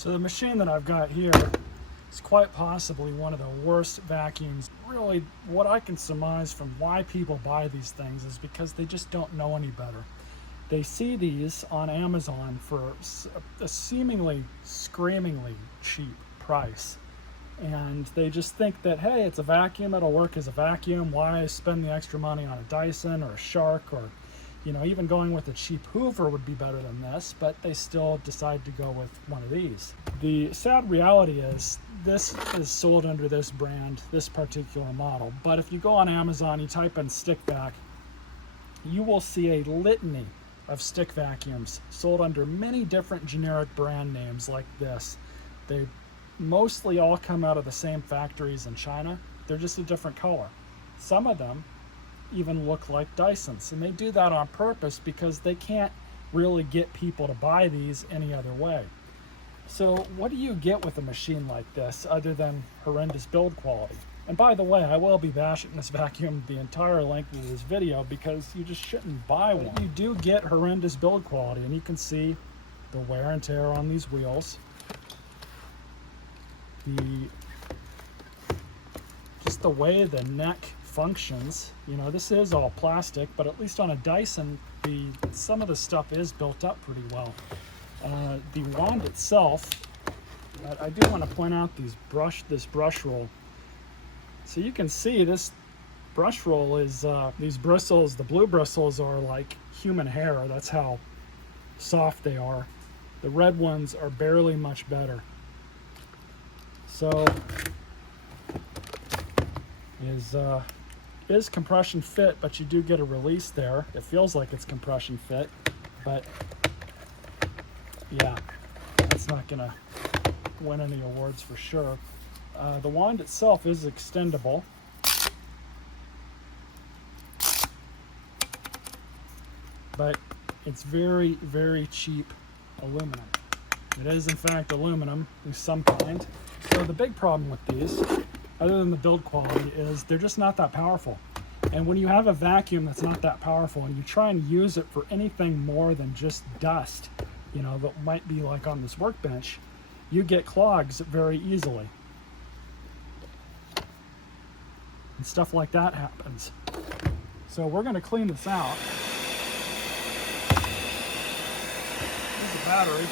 So the machine that I've got here is quite possibly one of the worst vacuums. Really, what I can surmise from why people buy these things is because they just don't know any better. They see these on Amazon for a seemingly screamingly cheap price. And they just think that, hey, it's a vacuum, it'll work as a vacuum. Why spend the extra money on a Dyson or a Shark, or even going with a cheap Hoover would be better than this, but they still decide to go with one of these. The sad reality is this is sold under this brand, this particular model. But if you go on Amazon, you type in stick vac, you will see a litany of stick vacuums sold under many different generic brand names like this. They mostly all come out of the same factories in China. They're just a different color. Some of them even look like Dysons, and they do that on purpose because they can't really get people to buy these any other way. So what do you get with a machine like this other than horrendous build quality? And by the way, I will be bashing this vacuum the entire length of this video because you just shouldn't buy one. You do get horrendous build quality, and you can see the wear and tear on these wheels. Just the way the neck functions. This is all plastic, but at least on a Dyson, some of the stuff is built up pretty well. The wand itself, I do want to point out this brush roll. So you can see this brush roll is, these bristles, the blue bristles are like human hair. That's how soft they are. The red ones are barely much better. So is compression fit, but you do get a release there. It feels like it's compression fit, but yeah, that's not gonna win any awards for sure. The wand itself is extendable. But it's very, very cheap aluminum. It is in fact aluminum of some kind. So the big problem with these, other than the build quality, is they're just not that powerful. And when you have a vacuum that's not that powerful and you try and use it for anything more than just dust, that might be like on this workbench, you get clogs very easily. And stuff like that happens. So we're going to clean this out. Here's the battery.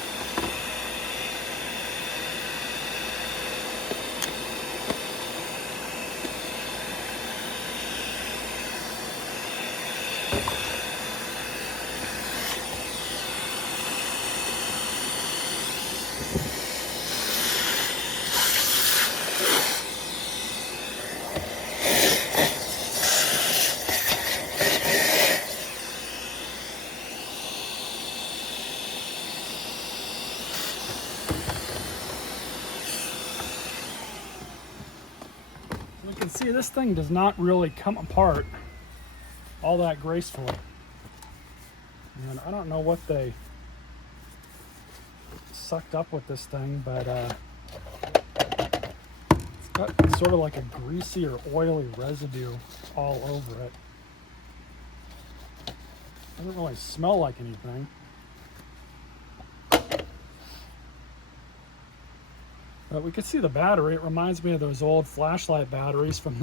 See, this thing does not really come apart all that gracefully. And I don't know what they sucked up with this thing, but it's got sort of like a greasy or oily residue all over it. Doesn't really smell like anything. But we can see the battery. It reminds me of those old flashlight batteries from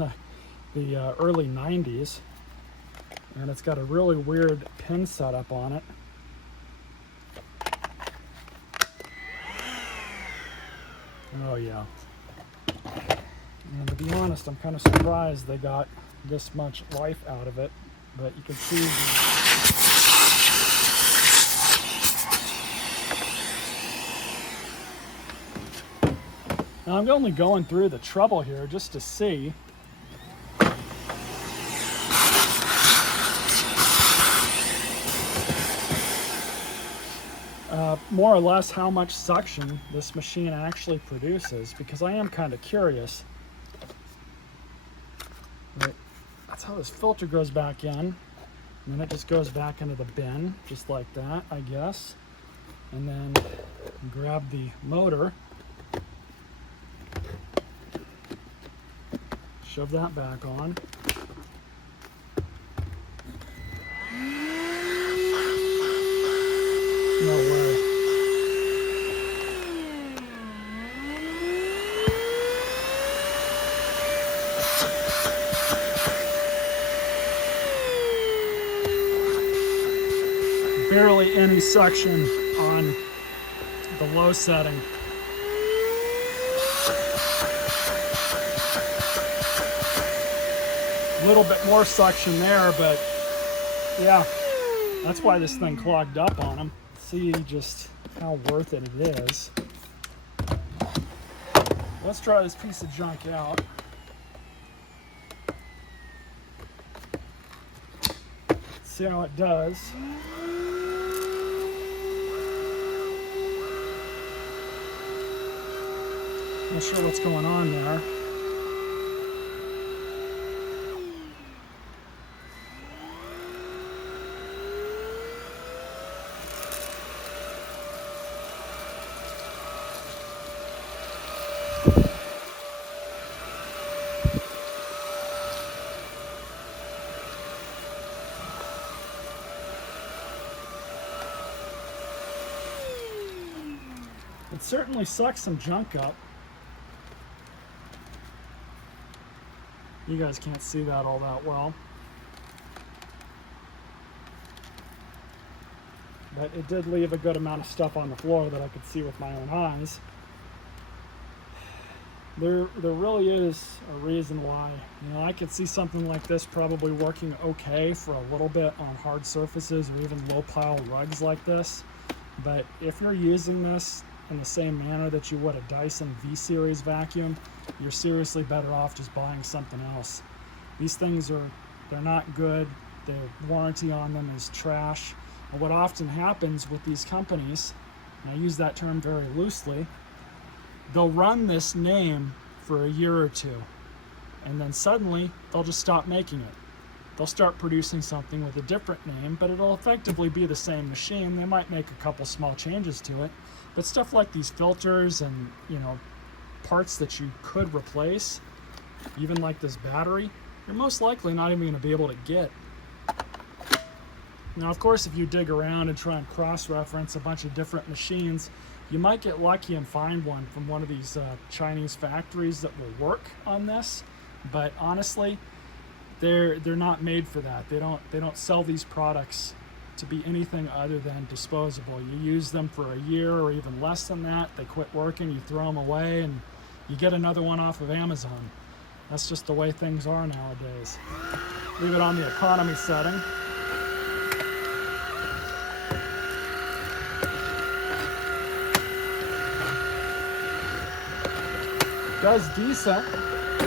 the early 90s. And it's got a really weird pin setup on it. Oh yeah. And to be honest, I'm kind of surprised they got this much life out of it. But you can see now I'm only going through the trouble here just to see. More or less how much suction this machine actually produces, because I am kind of curious. But that's how this filter goes back in. And then it just goes back into the bin, just like that, I guess. And then grab the motor. Shove that back on. No way. any suction on the low setting. A little bit more suction there, but yeah, that's why this thing clogged up on them. See just how worth it is. Let's try this piece of junk out. See how it does. Not sure what's going on there. It certainly sucks some junk up. You guys can't see that all that well. But it did leave a good amount of stuff on the floor that I could see with my own eyes. There really is a reason why. You know, I could see something like this probably working okay for a little bit on hard surfaces or even low pile rugs like this. But if you're using this in the same manner that you would a Dyson V-Series vacuum, you're seriously better off just buying something else. These things they're not good. The warranty on them is trash. And what often happens with these companies, and I use that term very loosely, they'll run this name for a year or two, and then suddenly they'll just stop making it. They'll start producing something with a different name, but it'll effectively be the same machine. They might make a couple small changes to it, but stuff like these filters and, you know, parts that you could replace, even like this battery, you're most likely not even going to be able to get. Now, of course, if you dig around and try and cross-reference a bunch of different machines, you might get lucky and find one from one of these Chinese factories that will work on this. But honestly, they're not made for that. They don't sell these products to be anything other than disposable. You use them for a year or even less than that. They quit working, you throw them away, and you get another one off of Amazon. That's just the way things are nowadays. Leave it on the economy setting. Does decent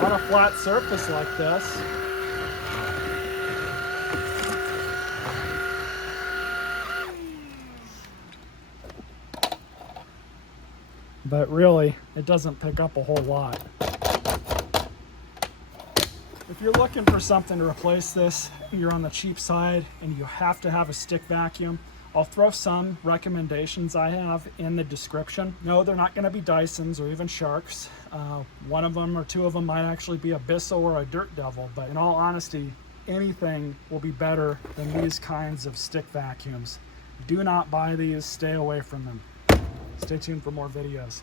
on a flat surface like this. But really, it doesn't pick up a whole lot. If you're looking for something to replace this, you're on the cheap side and you have to have a stick vacuum, I'll throw some recommendations I have in the description. No, they're not going to be Dysons or even Sharks. One of them or two of them might actually be a Bissell or a Dirt Devil, but in all honesty, anything will be better than these kinds of stick vacuums. Do not buy these, stay away from them. Stay tuned for more videos.